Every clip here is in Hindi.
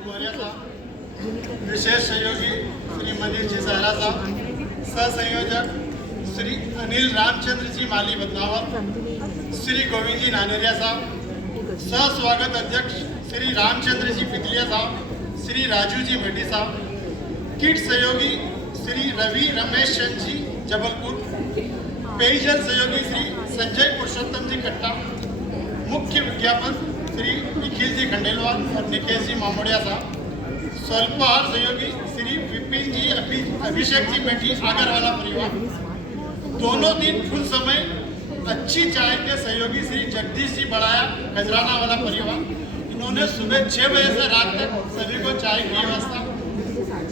मौर्य साहब, विशेष सहयोगी श्री मनीष जी सहरा साहब, सहसंयोजक श्री अनिल रामचंद्र जी माली बदनावर, श्री गोविंद जी नानेरिया साहब, सह स्वागत अध्यक्ष श्री रामचंद्र जी पितलिया साहब, श्री राजू जी मेटी साहब, किट सहयोगी श्री रवि रमेश चंद जी जबलपुर, पेयजल सहयोगी श्री संजय पुरुषोत्तम जी कट्टा, मुख्य विज्ञापन श्री निखिल जी खंडेलवाल और निकेश जी मामोड़िया साहब, स्वल्पहार सहयोगी श्री विपिन जी अभिषेक जी मेटी आगरवाला परिवार, दोनों दिन फुल समय अच्छी चाय के सहयोगी श्री जगदीश जी बड़ाया खजराना वाला परिवार। इन्होंने सुबह 6 बजे से रात तक सभी को चाय की व्यवस्था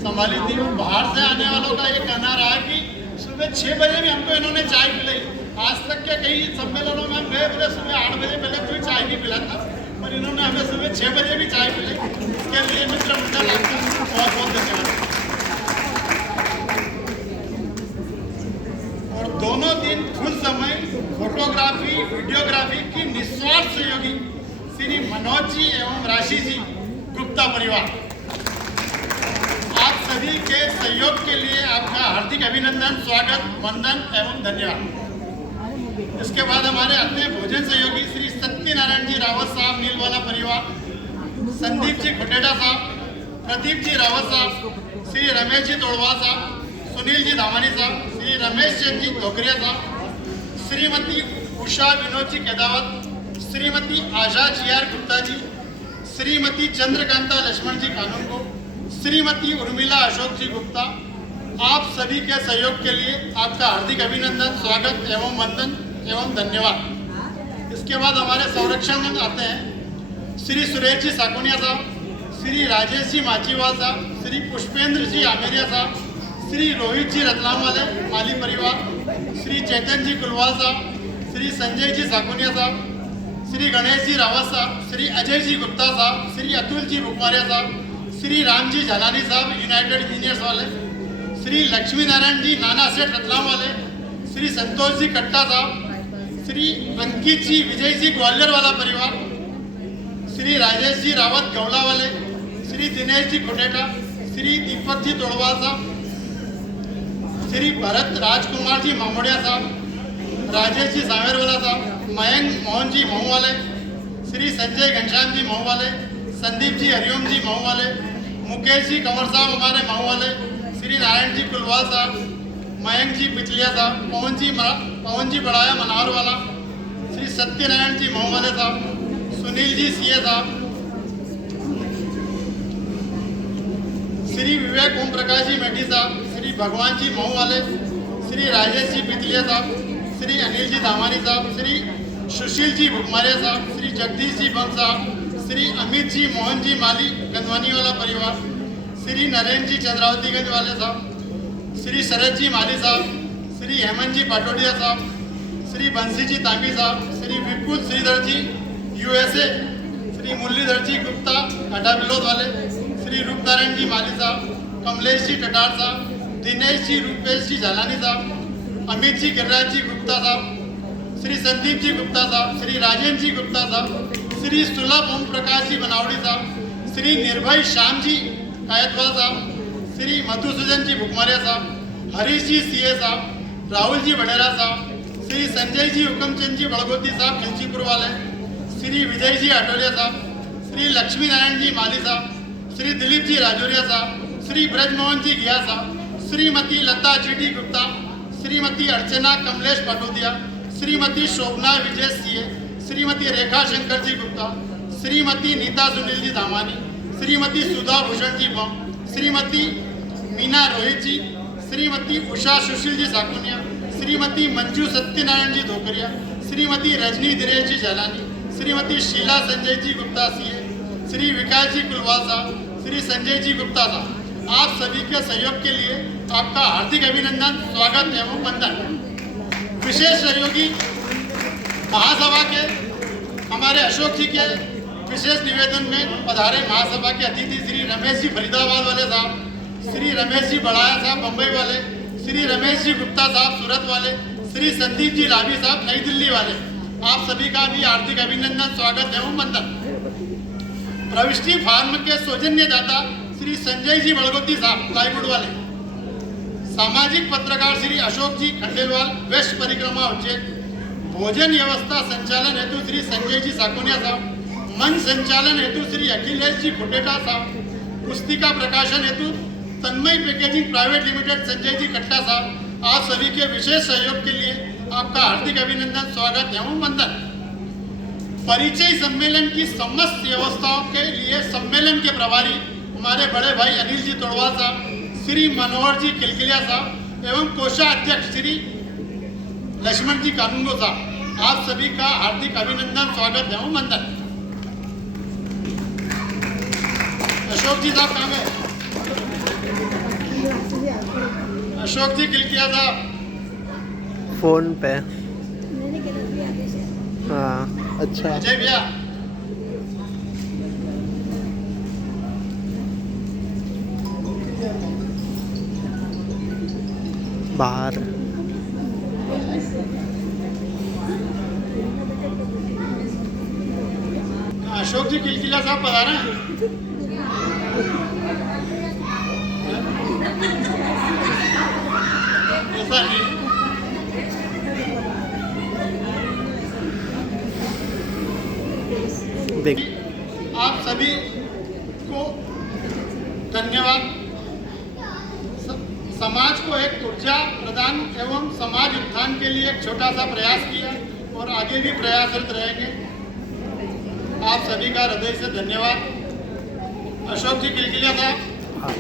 संभाली थी। बाहर से आने वालों का ये कहना रहा कि सुबह 6 बजे भी हमको इन्होंने चाय पिलाई। आज तक के कई सम्मेलनों में हम गए, बोले सुबह 8 बजे पहले कोई चाय नहीं पिलाता, पर इन्होंने हमें सुबह 6 बजे भी चाय पिलाई। इसके लिए मित्र मंडल आपका बहुत बहुत धन्यवाद। और दोनों दिन फुल समय फोटोग्राफी वीडियोग्राफी की निस्वार्थ सहयोगी श्री मनोज जी एवं राशि जी गुप्ता परिवार, आप सभी के सहयोग के लिए आपका हार्दिक अभिनंदन, स्वागत, वंदन एवं धन्यवाद। इसके बाद हमारे अन्य भोजन सहयोगी श्री सत्यनारायण जी रावत साहब नीलवाला परिवार, संदीप जी खुटेटा साहब, प्रदीप जी रावत साहब, श्री रमेश जी तोड़वा साहब, सुनील जी धामानी साहब, श्री रमेश चंद जी धोकरिया साहब, श्रीमती उषा विनोद जी केदावत, श्रीमती आशा जी आर गुप्ता जी, श्रीमती चंद्रकांता लक्ष्मण जी कानूनगो, श्रीमती उर्मिला अशोक जी गुप्ता, आप सभी के सहयोग के लिए आपका हार्दिक अभिनंदन, स्वागत एवं वंदन एवं धन्यवाद। इसके बाद हमारे संरक्षण में आते हैं श्री सुरेश जी साकुनिया साहब, श्री राजेश जी माचीवाल साहब, श्री पुष्पेंद्र जी आमेरिया साहब, श्री रोहित जी रतलाम वाले माली परिवार, श्री चेतन जी कुलवाल साहब, श्री संजय जी साकुनिया साहब, श्री गणेश जी रावत साहब, श्री अजय जी गुप्ता साहब, श्री अतुल जी बुकमारिया साहब, श्री राम जी झालानी साहब यूनाइटेड इंजीनियर्स वाले, श्री लक्ष्मी नारायण जी नाना सेठ रतलाम वाले, श्री संतोष जी कट्टा साहब, श्री अंकित जी विजय जी ग्वालियर वाला परिवार, श्री राजेश जी रावत गौला वाले, श्री दिनेश जी खुटेटा, श्री दीपक जी तोड़वाल साहब, श्री भरत राजकुमार जी मामोड़िया साहब, राजेश जी सावेरवाला साहब, मयंक मोहन जी महू वाले, श्री संजय घनश्याम जी महू वाले, संदीप जी हरिओम जी महू वाले, मुकेश जी कंवर साहब हमारे महू वाले, श्री नारायण जी कुलवाल साहब, मयंक जी पिचलिया साहब, पवन जी बड़ाया मनावर वाला, श्री सत्यनारायण जी महू वाले साहब, सुनील जी सीए साहब, श्री विवेक ओम प्रकाश जी मेटी साहब, श्री भगवान जी महू वाले, श्री राजेश जी पितलिया साहब, श्री अनिल जी धामानी साहब, श्री सुशील जी भुकमारिया साहब, श्री जगदीश जी बम साहब, श्री अमित जी मोहन जी माली गंदवानी वाला परिवार, श्री नरेंद्र जी चंद्रावतीगंज वाले साहब, श्री शरद जी माली साहब, श्री हेमंत जी पाटोडिया साहब, श्री बंसी जी तांबी साहब, श्री विपुल श्रीधर जी यूएसए, श्री मुरलीधर जी गुप्ता अड्डा बिलोद वाले, श्री रूपनारायण जी माली साहब, कमलेश जी टटार साहब, दिनेश जी रूपेश जी झालानी साहब, अमित जी गिरिराज जी गुप्ता साहब, श्री संदीप जी गुप्ता साहब, श्री राजेंद्र जी गुप्ता साहब, श्री सुलभ ओम प्रकाश जी बनावड़ी साहब, श्री निर्भय श्याम जी कायतवाल साहब, श्री मधुसूदन जी भुकमारिया साहब, हरीश जी सीए साहब, राहुल जी बडेरा साहब, श्री संजय जी हुकमचंद जी बड़गोती साहब खिलचीपुर वाले, श्री विजय जी आटोलिया साहब, श्री लक्ष्मी नारायण जी माली साहब, श्री दिलीप जी राजौरिया साहब, श्री ब्रजमोहन जी गिया साहब, श्रीमती लता जीडी गुप्ता, श्रीमती अर्चना कमलेश पाटोदिया, श्रीमती शोभना विजय सीए, श्रीमती रेखा शंकर जी गुप्ता, श्रीमती नीता सुनील जी धामानी, श्रीमती सुधा भूषण जी बम, श्रीमती मीना रोहित जी, श्रीमती उषा सुशील जी साकुनिया, श्रीमती मंजू सत्यनारायण जी धोकरिया, श्रीमती रजनी दिनेश जी झालानी, श्रीमती शीला संजय जी गुप्ता सीए, श्री विकास जी कुलवाल साहब, श्री संजय जी गुप्ता साहब, आप सभी के सहयोग के लिए आपका हार्दिक अभिनंदन, स्वागत एवं वंदन। विशेष सहयोगी महासभा के हमारे अशोक जी के विशेष निवेदन में पधारे महासभा के अतिथि श्री रमेश जी फरीदाबाद वाले साहब, श्री रमेश जी बड़ाया साहब मुंबई वाले, श्री रमेश जी गुप्ता साहब सूरत वाले, श्री संदीप जी लाभी साहब नई दिल्ली वाले, आप सभी का भी हार्दिक अभिनंदन, स्वागत एवं वंदन। प्रविष्टि फार्म के सौजन्यदाता श्री संजय जी बड़गोती साहब प्लाईवुड वाले, सामाजिक पत्रकार श्री अशोक जी खंडेलवाल वेस्ट परिक्रमा उज्जैन, भोजन व्यवस्था संचालन हेतु श्री संजय जी साकोनिया साहब, मन संचालन हेतु श्री अखिलेश जी खुटेटा साहब, पुस्तिका प्रकाशन हेतु तन्मय packaging private limited Sanjay ji कट्टा साहब। आप सभी के विशेष सहयोग के लिए आपका हार्दिक अभिनंदन, स्वागत एवं वंदन। परिचय सम्मेलन की समस्त व्यवस्थाओं के लिए सम्मेलन के प्रभारी हमारे बड़े भाई अनिल जी तोड़वाल साहब, श्री मनोहर जी किलकिलिया साहब एवं कोषाध्यक्ष श्री लक्ष्मण जी कानूंगो साहब, आप सभी का हार्दिक अभिनंदन, स्वागत एवं वंदन। अशोक जी साहब कहाँ गए? अशोक जी किलकिया साहब फोन पे। हाँ अच्छा। अजय भैया बाहर। अशोक जी किलकिला साहब पधारे हैं। ऐसा नहीं, देख आप सभी को धन्यवाद। समाज को एक ऊर्जा प्रदान एवं समाज उत्थान के लिए एक छोटा सा प्रयास किया और आगे भी प्रयासरत रहेंगे। आप सभी का हृदय से धन्यवाद। अशोक जी किलकिलिया साहब। हाँ